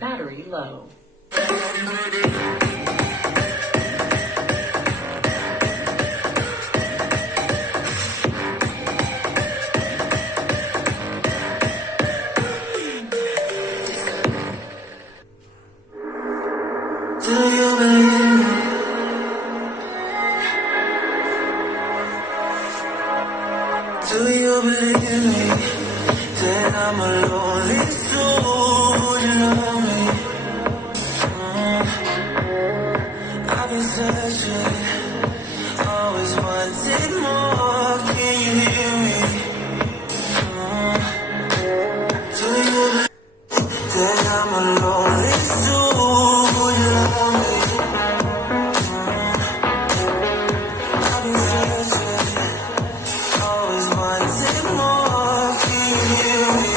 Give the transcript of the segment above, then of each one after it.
Battery low. Do you believe me? Do you believe me? That I'm a lonely soul? Would you love me? I've been searching, always wanted more. Can you hear me? Do you believe that I'm a lonely soul? Would you love me? I've been searching, always wanted more. Can you hear me?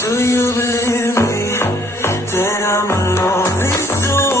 Do you believe me that I'm a lonely soul?